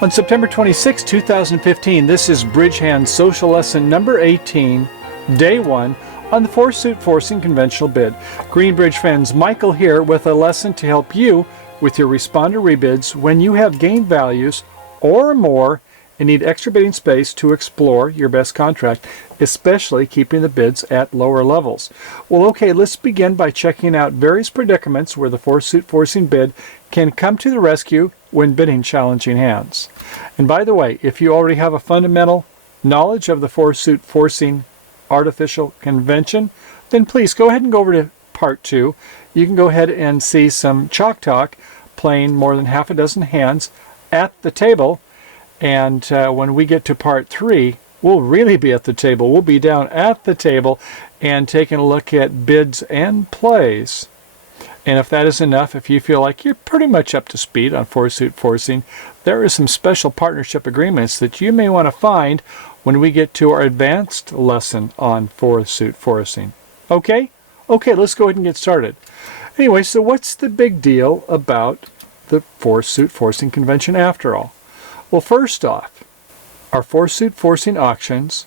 On September 26, 2015, this is Bridge Hand Social Lesson number 18, Day 1, on the 4-suit forcing conventional bid. Greenbridge fans, Michael here with a lesson to help you with your responder rebids when you have gained values or more and need extra bidding space to explore your best contract, especially keeping the bids at lower levels. Well, okay, let's begin by checking out various predicaments where the 4-suit forcing bid can come to the rescue when bidding challenging hands. And by the way, if you already have a fundamental knowledge of the 4-suit forcing artificial convention, then please go ahead and go over to part 2. You can go ahead and see some Chalk Talk playing more than half a dozen hands at the table. And when we get to part 3, we'll really be at the table. We'll be down at the table and taking a look at bids and plays. And if that is enough, if you feel like you're pretty much up to speed on 4-suit forcing, there are some special partnership agreements that you may want to find when we get to our advanced lesson on 4-suit forcing. Okay? Okay, let's go ahead and get started. Anyway, so what's the big deal about the 4-suit forcing convention after all? Well, first off, our 4-suit forcing auctions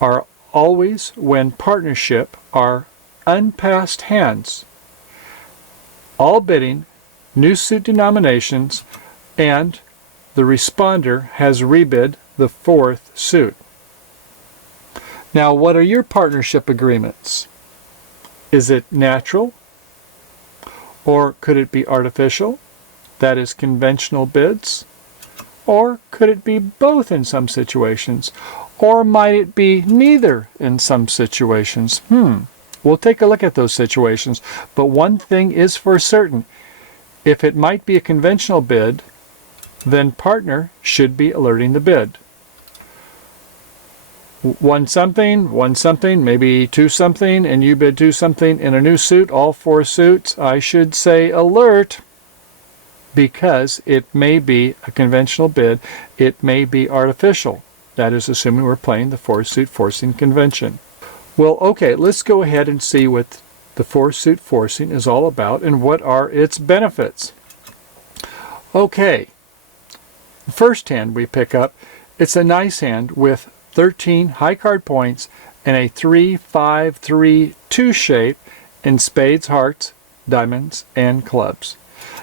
are always when partnership are unpassed hands. All bidding, new suit denominations, and the responder has rebid the 4th suit. Now, what are your partnership agreements? Is it natural? Or could it be artificial? That is conventional bids? Or could it be both in some situations? Or might it be neither in some situations? We'll take a look at those situations. But one thing is for certain. If it might be a conventional bid, then partner should be alerting the bid. One something, maybe two something, and you bid two something in a new suit, all 4 suits, I should say alert, because it may be a conventional bid, it may be artificial. That is assuming we're playing the 4-suit forcing convention. Well, okay, let's go ahead and see what the 4-suit forcing is all about and what are its benefits. Okay, the first hand we pick up, it's a nice hand with 13 high card points and a 3-5-3-2 shape in spades, hearts, diamonds, and clubs.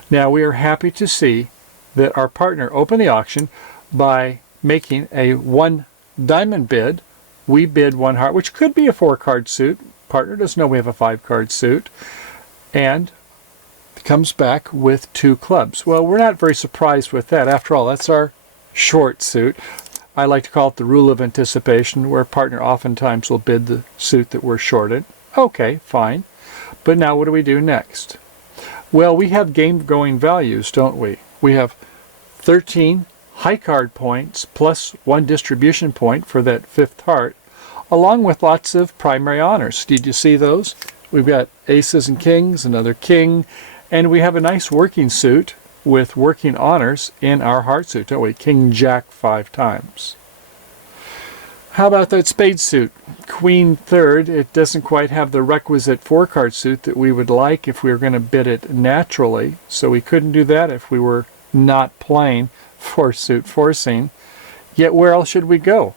Now we are happy to see that our partner opened the auction by making a 1 diamond bid. We bid 1 heart, which could be a 4-card suit. Partner doesn't know we have a 5-card suit. And comes back with 2 clubs. Well, we're not very surprised with that. After all, that's our short suit. I like to call it the rule of anticipation, where partner oftentimes will bid the suit that we're shorted. Okay, fine. But now what do we do next? Well, we have game-going values, don't we? We have 13 high card points plus 1 distribution point for that 5th heart, along with lots of primary honors. Did you see those? We've got aces and kings, another king, and we have a nice working suit with working honors in our heart suit, don't we? King, jack 5 times. How about that spade suit? Queen 3rd, it doesn't quite have the requisite 4-card suit that we would like if we were going to bid it naturally, so we couldn't do that if we were not playing 4-suit forcing. Yet where else should we go?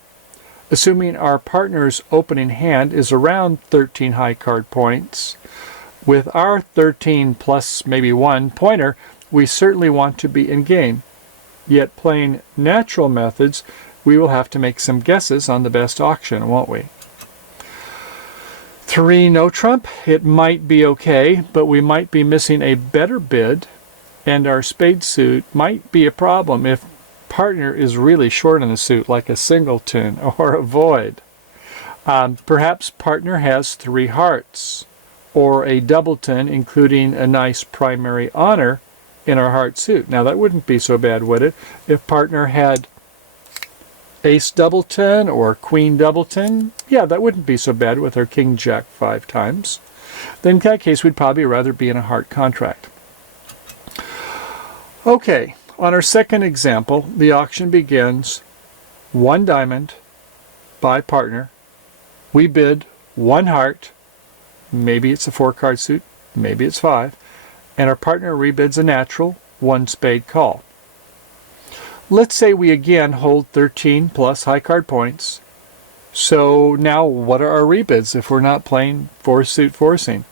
Assuming our partner's opening hand is around 13 high card points, with our 13 plus maybe 1 pointer, we certainly want to be in game. Yet playing natural methods, we will have to make some guesses on the best auction, won't we? 3 no trump, it might be okay, but we might be missing a better bid, and our spade suit might be a problem if partner is really short in the suit, like a singleton or a void. Perhaps partner has 3 hearts, or a doubleton including a nice primary honor in our heart suit. Now that wouldn't be so bad, would it? If partner had ace doubleton or queen doubleton, yeah, that wouldn't be so bad with our king jack 5 times. Then in that case, we'd probably rather be in a heart contract. Okay, on our second example, the auction begins 1 diamond by partner. We bid 1 heart, maybe it's a 4-card suit, maybe it's 5, and our partner rebids a natural 1 spade call. let's say we again hold 13 plus high card points. So now what are our rebids if we're not playing 4-suit forcing?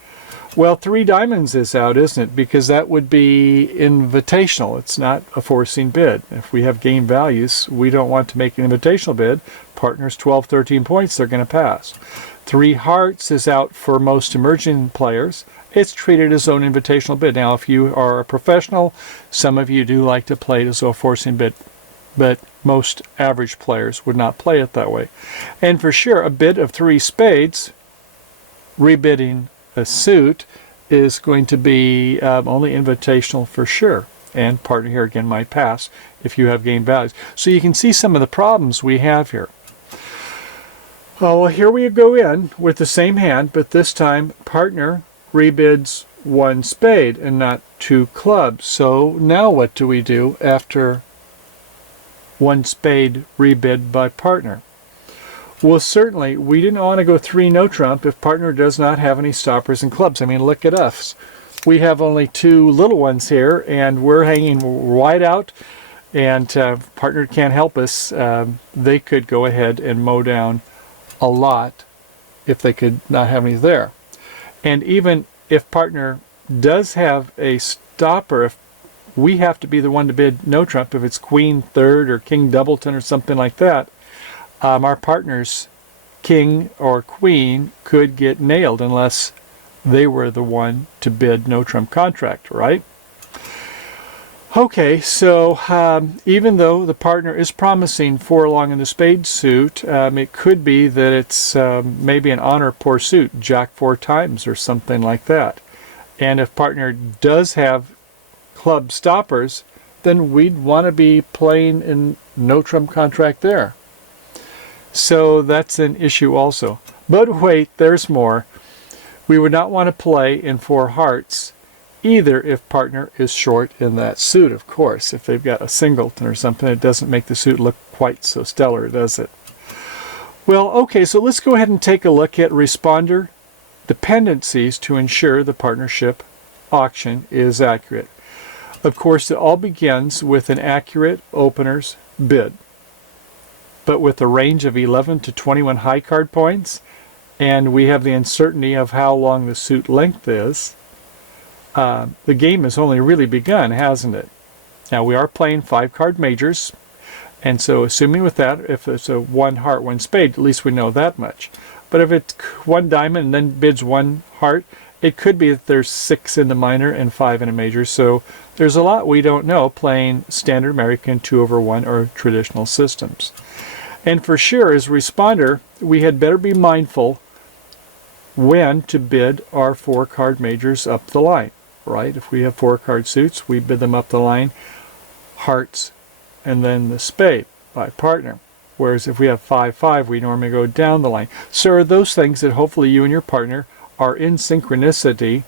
Well, 3 diamonds is out, isn't it? Because that would be invitational. It's not a forcing bid. If we have game values, we don't want to make an invitational bid. Partners 12, 13 points, they're going to pass. 3 hearts is out for most emerging players. It's treated as own invitational bid. Now, if you are a professional, some of you do like to play it as a forcing bid, but most average players would not play it that way. And for sure, a bid of 3 spades, rebidding a suit, is going to be only invitational for sure. And partner here again might pass if you have game values. So you can see some of the problems we have here. Well, here we go in with the same hand, but this time partner rebids 1 spade and not 2 clubs. So now what do we do after 1 spade rebid by partner? Well, certainly we didn't want to go 3 no trump if partner does not have any stoppers and clubs. I mean, look at us. We have only 2 little ones here, and we're hanging wide out, and partner can't help us. They could go ahead and mow down a lot if they could not have any there. And even if partner does have a stopper, if we have to be the one to bid no trump, if it's queen third or king doubleton or something like that, our partner's king or queen could get nailed unless they were the one to bid no trump contract, right? Okay, so even though the partner is promising 4 long in the spade suit, it could be that it's maybe an honor poor suit, jack 4 times or something like that. And if partner does have club stoppers, then we'd want to be playing in no trump contract there. So that's an issue also. But wait, there's more. We would not want to play in 4 hearts either if partner is short in that suit, of course. If they've got a singleton or something, it doesn't make the suit look quite so stellar, does it? Well, okay, so let's go ahead and take a look at responder dependencies to ensure the partnership auction is accurate. Of course, it all begins with an accurate opener's bid, but with a range of 11 to 21 high card points, and we have the uncertainty of how long the suit length is. The game has only really begun, hasn't it? Now, we are playing 5 card majors, and so assuming with that, if it's a 1 heart, 1 spade, at least we know that much. But if it's 1 diamond and then bids 1 heart, it could be that there's 6 in the minor and 5 in a major. So there's a lot we don't know playing standard American 2/1 or traditional systems. And for sure, as a responder, we had better be mindful when to bid our 4 card majors up the line, right? If we have 4 card suits, we bid them up the line, hearts, and then the spade by partner. Whereas if we have 5-5, we normally go down the line. So are those things that hopefully you and your partner are in synchronicity,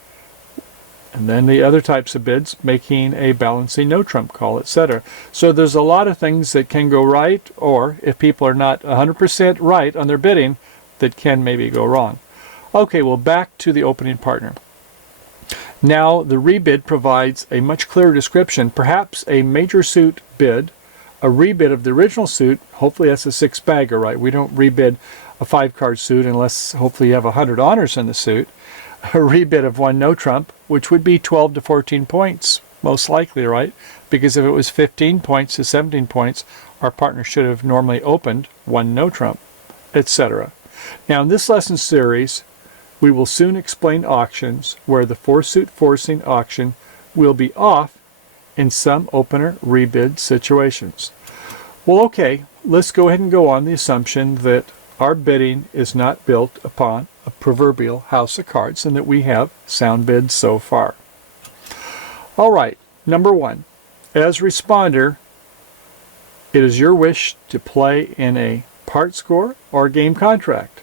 and then the other types of bids, making a balancing no trump call, etc. So there's a lot of things that can go right, or if people are not 100% right on their bidding, that can maybe go wrong. Okay, well, back to the opening partner. Now the rebid provides a much clearer description, perhaps a major suit bid, a rebid of the original suit. Hopefully that's a 6-bagger, right? We don't rebid a 5-card suit unless hopefully you have 100 honors in the suit. A rebid of 1 no trump, which would be 12 to 14 points, most likely, right? Because if it was 15 points to 17 points, our partner should have normally opened 1 no trump, etc. Now in this lesson series, we will soon explain auctions where the 4-suit forcing auction will be off in some opener rebid situations. Well, okay, let's go ahead and go on the assumption that our bidding is not built upon a proverbial house of cards and that we have sound bids so far. All right, number 1, as responder, it is your wish to play in a part score or game contract.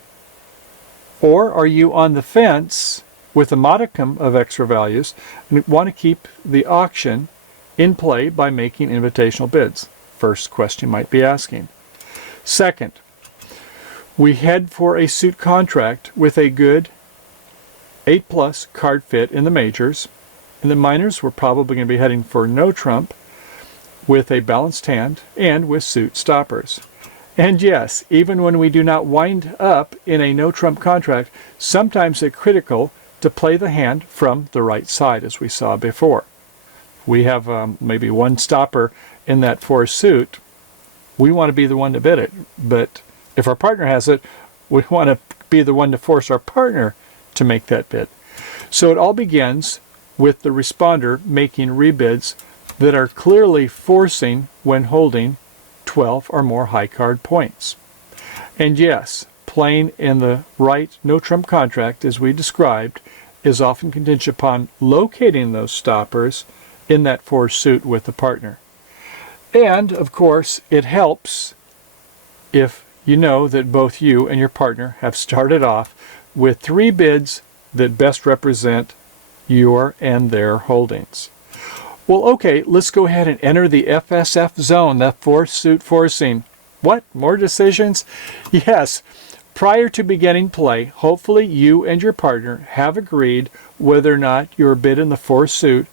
Or are you on the fence with a modicum of extra values and want to keep the auction in play by making invitational bids? First question you might be asking. Second, we head for a suit contract with a good 8+ card fit in the majors. In the minors, we're probably going to be heading for no trump. with a balanced hand and with suit stoppers. And yes, even when we do not wind up in a no-trump contract, sometimes it's critical to play the hand from the right side, as we saw before. We have maybe one stopper in that four suit. We want to be the one to bid it, but if our partner has it, we want to be the one to force our partner to make that bid. So it all begins with the responder making rebids that are clearly forcing when holding 12 or more high card points. And yes, playing in the right no-trump contract, as we described, is often contingent upon locating those stoppers in that four suit with the partner. And, of course, it helps if you know that both you and your partner have started off with three bids that best represent your and their holdings. Well, okay, let's go ahead and enter the FSF zone, that fourth suit forcing. What? More decisions? Yes. Prior to beginning play, hopefully you and your partner have agreed whether or not your bid in the fourth suit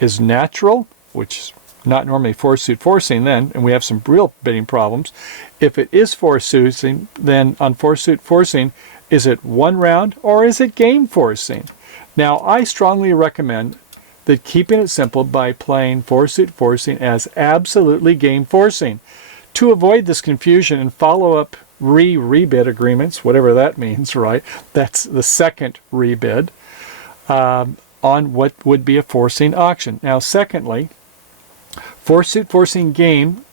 is natural, which is not normally four suit forcing then, and we have some real bidding problems. If it is four suiting, then on four suit forcing, is it one round or is it game forcing? Now, I strongly recommend that keeping it simple by playing four suit forcing as absolutely game forcing. To avoid this confusion and follow up rebid agreements, whatever that means, right? That's the second rebid on what would be a forcing auction. Now, secondly, four suit forcing game,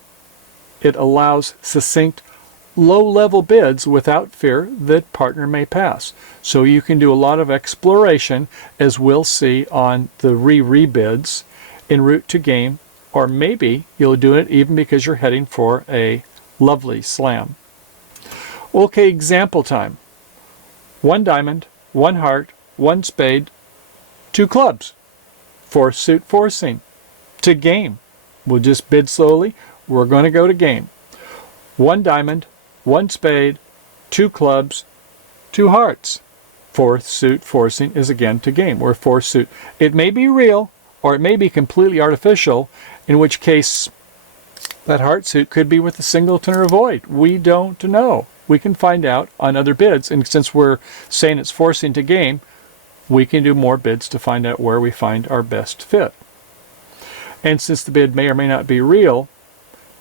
it allows succinct low-level bids without fear that partner may pass. So you can do a lot of exploration, as we'll see on the rebids en route to game, or maybe you'll do it even because you're heading for a lovely slam. Okay, example time. One diamond, one heart, one spade, two clubs. Four suit forcing to game. We'll just bid slowly. We're going to go to game. One diamond, one spade, two clubs, two hearts. Fourth suit forcing is again to game. We're fourth suit. It may be real or it may be completely artificial, in which case that heart suit could be with a singleton or a void. We don't know. We can find out on other bids, and since we're saying it's forcing to game, we can do more bids to find out where we find our best fit. And since the bid may or may not be real,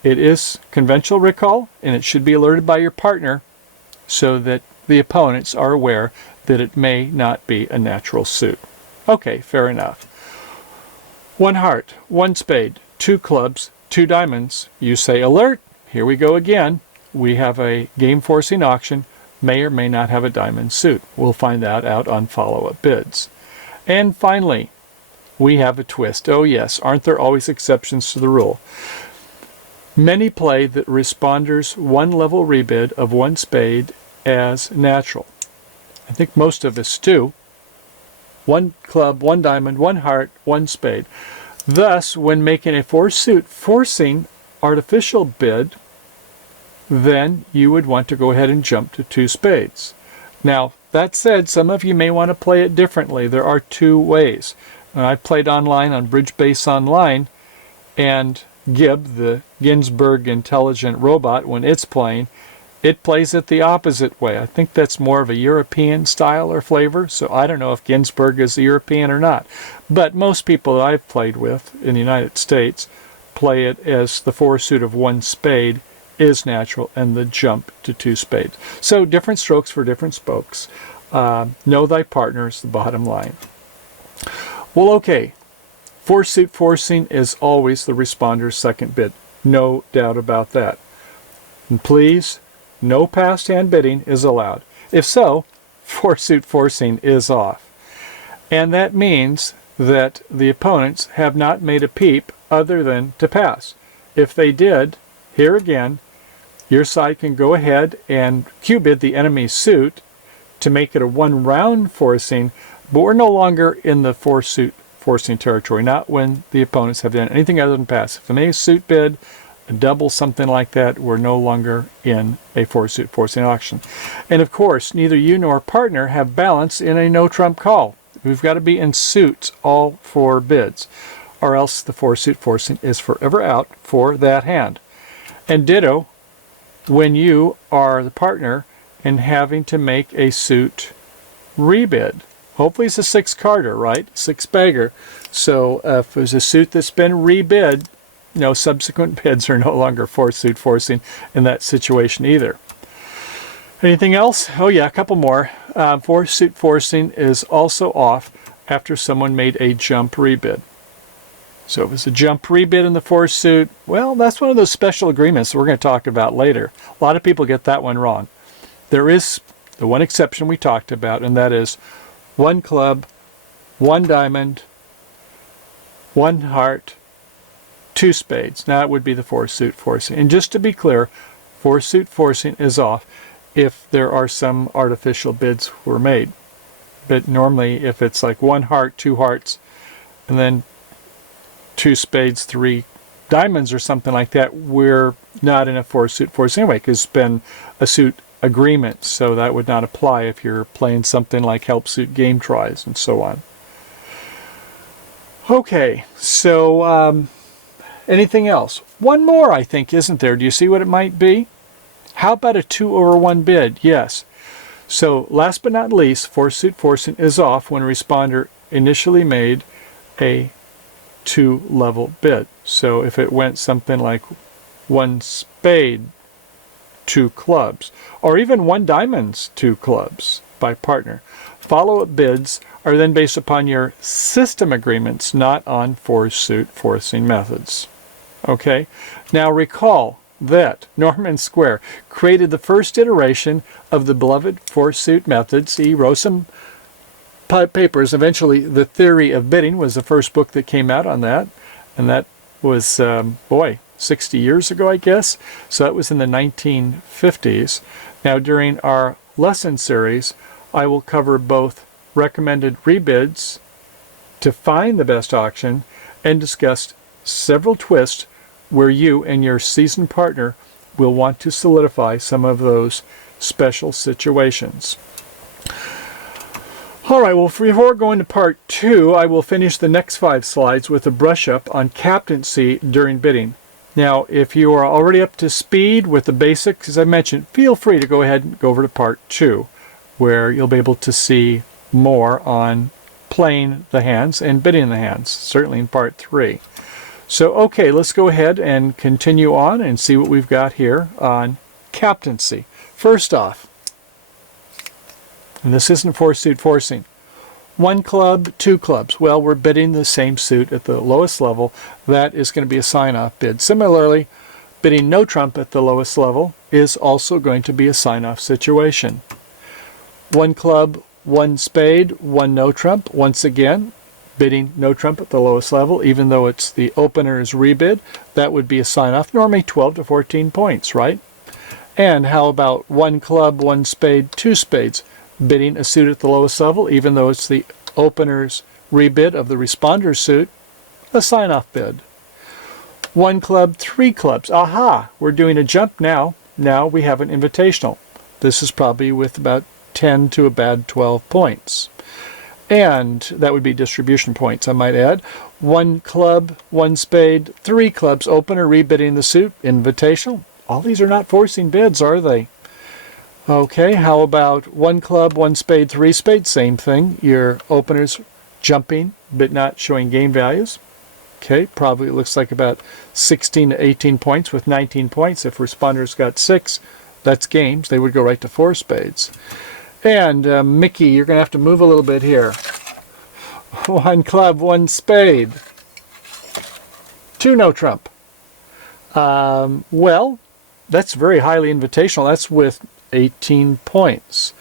it is conventional recall, and it should be alerted by your partner so that the opponents are aware that it may not be a natural suit. Okay, fair enough. One heart, one spade, two clubs, two diamonds. You say alert. Here we go again. We have a game forcing auction, may or may not have a diamond suit. We'll find that out on follow-up bids. And finally, we have a twist. Oh yes, aren't there always exceptions to the rule? Many play the responder's one level rebid of one spade as natural. I think most of us do. One club, one diamond, one heart, one spade. Thus, when making a four suit forcing artificial bid, then you would want to go ahead and jump to two spades. Now, that said, some of you may want to play it differently. There are two ways. I played online on BridgeBase Online, and Gib, the Ginsburg intelligent robot, when it's playing, it plays it the opposite way. I think that's more of a European style or flavor, so I don't know if Ginsburg is European or not. But most people that I've played with in the United States play it as the four suit of one spade is natural and the jump to two spades. So different strokes for different spokes. Know thy partner is the bottom line. Well, okay. Four suit forcing is always the responder's second bid. No doubt about that. And please, no past hand bidding is allowed. If so, four suit forcing is off. And that means that the opponents have not made a peep other than to pass. If they did, here again, your side can go ahead and Q-bid the enemy's suit to make it a one round forcing, but we're no longer in the four suit forcing territory, not when the opponents have done anything other than pass. If they make a suit bid, a double, something like that, we're no longer in a four suit forcing auction. And of course, neither you nor partner have balance in a no trump call. We've got to be in suits all four bids. or else the four-suit forcing is forever out for that hand. And ditto when you are the partner and having to make a suit rebid. Hopefully it's a 6-carder, right? 6-bagger. So if there's a suit that's been rebid, no subsequent bids are no longer four-suit forcing in that situation either. Anything else? Oh yeah, a couple more. Four-suit forcing is also off after someone made a jump rebid. So if it's a jump rebid in the four-suit, well, that's one of those special agreements that we're going to talk about later. A lot of people get that one wrong. There is the one exception we talked about, and that is 1 club, 1 diamond, 1 heart, 2 spades. Now it would be the four-suit forcing. And just to be clear, four-suit forcing is off if there are some artificial bids were made. But normally if it's like 1 heart, 2 hearts, and then 2 spades, 3 diamonds or something like that, we're not in a four-suit forcing anyway, because it's been a suit agreement, so that would not apply if you're playing something like help suit game tries and so on. Okay, so anything else? One more, I think, isn't there? Do you see what it might be? How about a 2/1 bid? Yes. So last but not least, four-suit forcing is off when a responder initially made a 2-level bid. So if it went something like 1 spade, 2 clubs, or even 1 diamonds, 2 clubs by partner. Follow-up bids are then based upon your system agreements, not on four-suit forcing methods. Okay? Now recall that Norman Square created the first iteration of the beloved four-suit methods. He wrote some papers. Eventually, The Theory of Bidding was the first book that came out on that, and that was, 60 years ago, I guess. So that was in the 1950s. Now, during our lesson series, I will cover both recommended rebids to find the best auction and discuss several twists where you and your seasoned partner will want to solidify some of those special situations. All right, well, before going to part 2, I will finish the next 5 slides with a brush up on captaincy during bidding. Now, if you are already up to speed with the basics, as I mentioned, feel free to go ahead and go over to part 2, where you'll be able to see more on playing the hands and bidding the hands, certainly in part 3. So, okay, let's go ahead and continue on and see what we've got here on captaincy. First off, and this isn't four-suit forcing, 1 club, 2 clubs. Well, we're bidding the same suit at the lowest level. That is going to be a sign-off bid. Similarly, bidding no trump at the lowest level is also going to be a sign-off situation. 1 club, 1 spade, 1 no trump. Once again, bidding no trump at the lowest level, even though it's the opener's rebid, that would be a sign-off, normally 12 to 14 points, right? And how about 1 club, 1 spade, 2 spades? Bidding a suit at the lowest level, even though it's the opener's rebid of the responder's suit, a sign-off bid. 1 club, 3 clubs. Aha! We're doing a jump now. Now we have an invitational. This is probably with about 10 to a bad 12 points. And that would be distribution points, I might add. 1 club, 1 spade, 3 clubs, opener rebidding the suit, invitational. All these are not forcing bids, are they? Okay, how about 1 club, 1 spade, 3 spades? Same thing. Your opener's jumping, but not showing game values. Okay, probably it looks like about 16 to 18 points with 19 points. If responders got 6, that's games. They would go right to 4 spades. And Mickey, you're going to have to move a little bit here. 1 club, 1 spade. 2 no trump. Well, that's very highly invitational. That's with 18 points.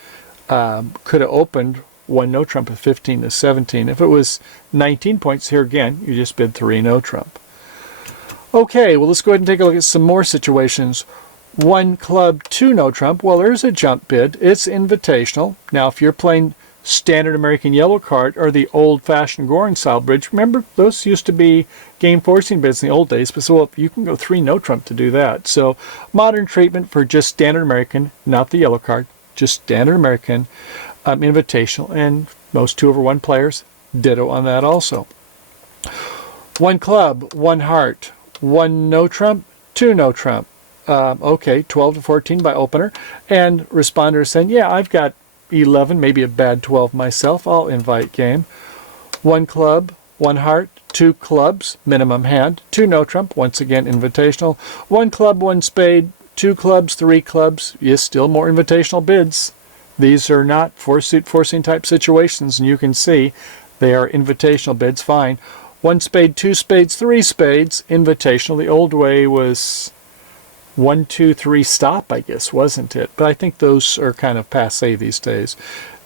Could have opened 1 no trump with 15 to 17. If it was 19 points, here again, you just bid 3 no trump. Okay, well, let's go ahead and take a look at some more situations. 1 club, 2 no trump. Well, there's a jump bid. It's invitational. Now, if you're playing standard American yellow card or the old-fashioned Goring style bridge, remember, those used to be game forcing bids in the old days, but so you can go 3 no trump to do that. So modern treatment for just standard American, not the yellow card, just standard American invitational, and most 2/1 players ditto on that also. 1 club, 1 heart, 1 no trump, 2 no trump. Okay, 12 to 14 by opener. And responder is saying, yeah, I've got 11, maybe a bad 12 myself. I'll invite game. 1 club, 1 heart, 2 clubs, minimum hand, 2 no trump, once again invitational. 1 club, 1 spade, 2 clubs, 3 clubs. Yes, still more invitational bids. These are not 4-suit forcing type situations, and you can see they are invitational bids, fine. 1 spade, 2 spades, 3 spades, invitational. The old way was 1, 2, 3 stop, I guess, wasn't it? But I think those are kind of passé these days.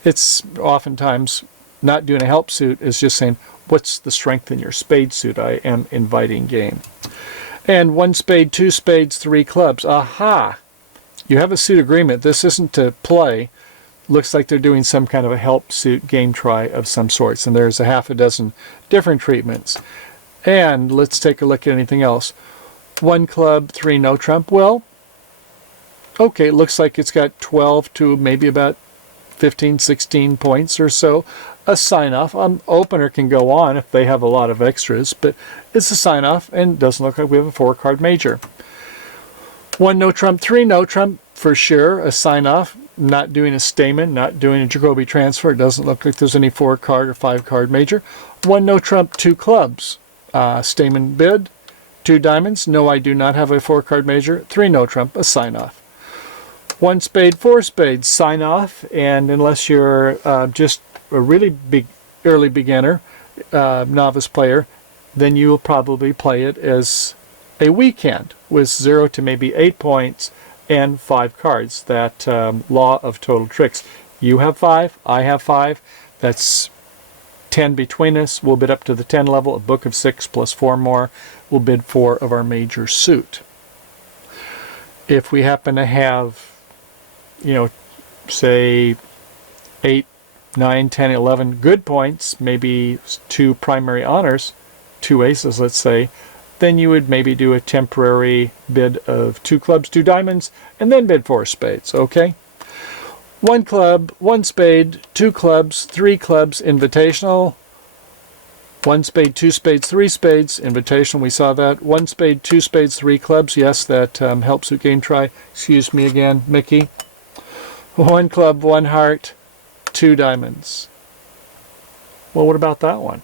It's oftentimes not doing a help suit, is just saying, what's the strength in your spade suit? I am inviting game. And 1 spade, 2 spades, 3 clubs. Aha! You have a suit agreement. This isn't to play. Looks like they're doing some kind of a help suit game try of some sorts. And there's a half a dozen different treatments. And let's take a look at anything else. 1 club, 3 no trump. Well, okay, it looks like it's got 12 to maybe about 15, 16 points or so. A sign-off. Opener can go on if they have a lot of extras, but it's a sign-off and doesn't look like we have a 4-card major. 1 no trump, 3 no trump, for sure, a sign-off. Not doing a Stayman, not doing a Jacoby transfer. It doesn't look like there's any 4-card or 5-card major. 1 no trump, 2 clubs. Stayman bid. 2 diamonds. No, I do not have a 4-card major. 3 no trump, a sign-off. 1 spade, 4 spades, sign-off. And unless you're just a really big early beginner, novice player, then you will probably play it as a weak hand with 0 to maybe 8 points and 5 cards. That law of total tricks. You have 5, I have 5. That's 10 between us. We'll bid up to the 10 level. A book of 6 plus 4 more. We'll bid 4 of our major suit. If we happen to have, you know, say 8, 9, 10, 11 good points, maybe 2 primary honors, 2 aces, let's say, then you would maybe do a temporary bid of 2 clubs, 2 diamonds, and then bid 4 spades, okay? 1 club, 1 spade, 2 clubs, 3 clubs, invitational. 1 spade, 2 spades, 3 spades, invitational, we saw that. 1 spade, 2 spades, 3 clubs, yes, that helps suit game try. Excuse me again, Mickey. 1 club, 1 heart, 2 diamonds. Well, what about that one?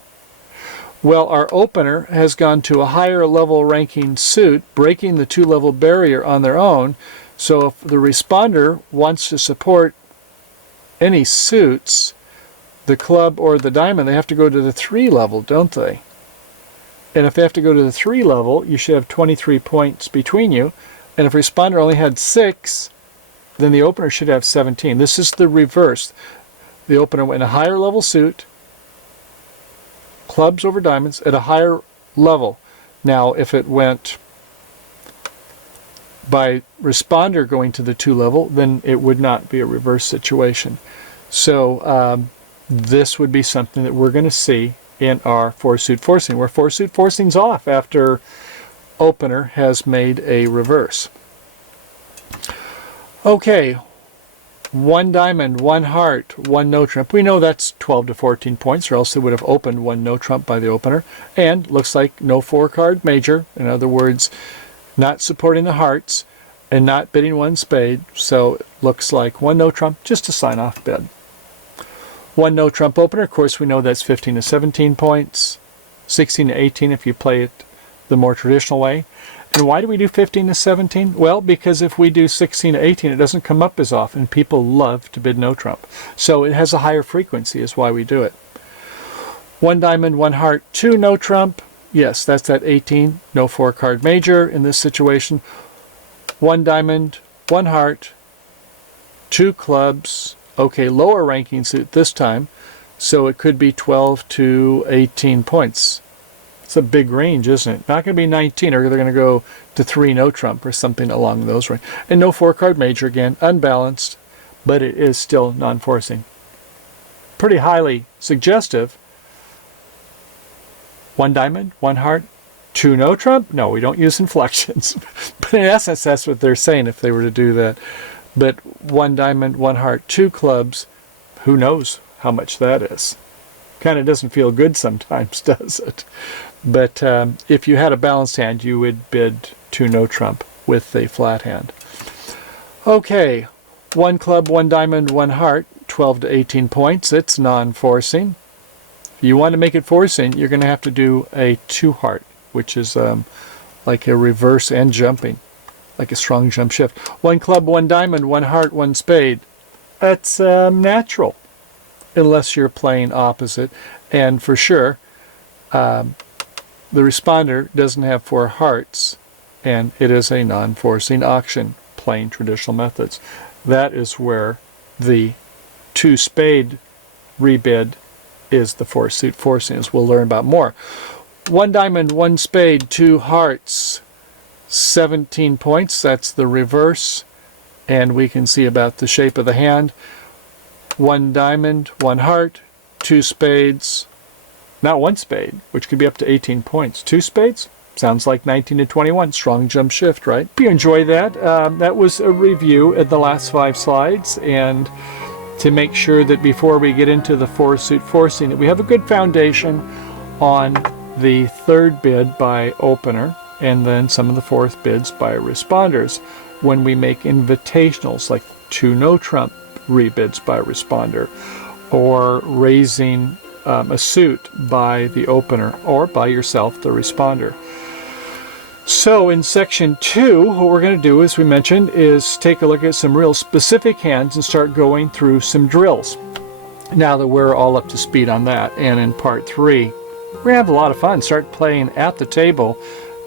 Well, our opener has gone to a higher level ranking suit, breaking the 2-level barrier on their own. So if the responder wants to support any suits, the club or the diamond, they have to go to the 3 level, don't they? And if they have to go to the 3 level, you should have 23 points between you. And if responder only had 6, then the opener should have 17. This is the reverse. The opener went in a higher level suit, clubs over diamonds at a higher level. Now, if it went by responder going to the 2 level, then it would not be a reverse situation. So this would be something that we're going to see in our 4-suit forcing, where 4-suit forcing's off after opener has made a reverse. Okay, 1 diamond, 1 heart, 1 no trump. We know that's 12 to 14 points, or else they would have opened 1 no trump by the opener. And looks like no 4-card major. In other words, not supporting the hearts and not bidding 1 spade. So it looks like 1 no trump, just a sign-off bid. 1 no trump opener. Of course, we know that's 15 to 17 points, 16 to 18 if you play it the more traditional way. And why do we do 15 to 17? Well, because if we do 16 to 18, it doesn't come up as often. People love to bid no trump. So it has a higher frequency is why we do it. 1 diamond, 1 heart, 2 no trump. Yes, that's that 18. No 4-card major in this situation. 1 diamond, 1 heart, 2 clubs. Okay, lower ranking suit this time. So it could be 12 to 18 points. It's a big range, isn't it? Not going to be 19, or they're going to go to 3 no trump or something along those lines. And no 4-card major again, unbalanced, but it is still non-forcing. Pretty highly suggestive. 1 diamond, 1 heart, 2 no trump? No, we don't use inflections. But in essence, that's what they're saying if they were to do that. But 1 diamond, 1 heart, 2 clubs, who knows how much that is? Kind of doesn't feel good sometimes, does it? But if you had a balanced hand, you would bid 2 no trump with a flat hand. Okay, 1 club, 1 diamond, 1 heart, 12 to 18 points. It's non-forcing. If you want to make it forcing, you're going to have to do a 2 heart, which is like a reverse and jumping, like a strong jump shift. 1 club, 1 diamond, 1 heart, 1 spade. That's natural, unless you're playing opposite. And for sure, the responder doesn't have 4 hearts, and it is a non-forcing auction, playing traditional methods. That is where the 2 spade rebid is the 4 suit forcing, as we'll learn about more. 1 diamond, 1 spade, 2 hearts, 17 points. That's the reverse, and we can see about the shape of the hand. 1 diamond, 1 heart, 2 spades, not 1 spade, which could be up to 18 points. 2 spades? Sounds like 19 to 21. Strong jump shift, right? If you enjoy that, that was a review at the last 5 slides, and to make sure that before we get into the 4 suit forcing, that we have a good foundation on the 3rd bid by opener, and then some of the 4th bids by responders when we make invitationals, like 2 no trump rebids by responder, or raising a suit by the opener, or by yourself, the responder. So in section 2, what we're going to do, as we mentioned, is take a look at some real specific hands and start going through some drills, now that we're all up to speed on that. And in part 3, we're going to have a lot of fun. Start playing at the table,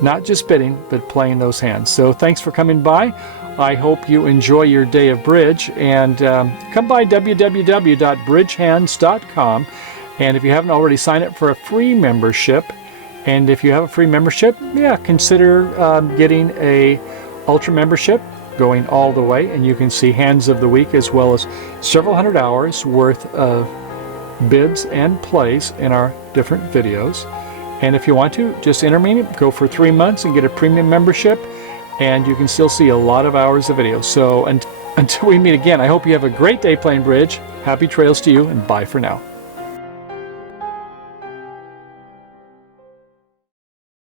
not just bidding, but playing those hands. So thanks for coming by. I hope you enjoy your day of bridge, and come by www.bridgehands.com, and if you haven't already, signed up for a free membership. And if you have a free membership, yeah, consider getting a ultra membership, going all the way, and you can see hands of the week as well as several hundred hours worth of bids and plays in our different videos. And if you want to, just intermediate, go for 3 months and get a premium membership, and you can still see a lot of hours of video. So until we meet again, I hope you have a great day playing bridge. Happy trails to you, and bye for now.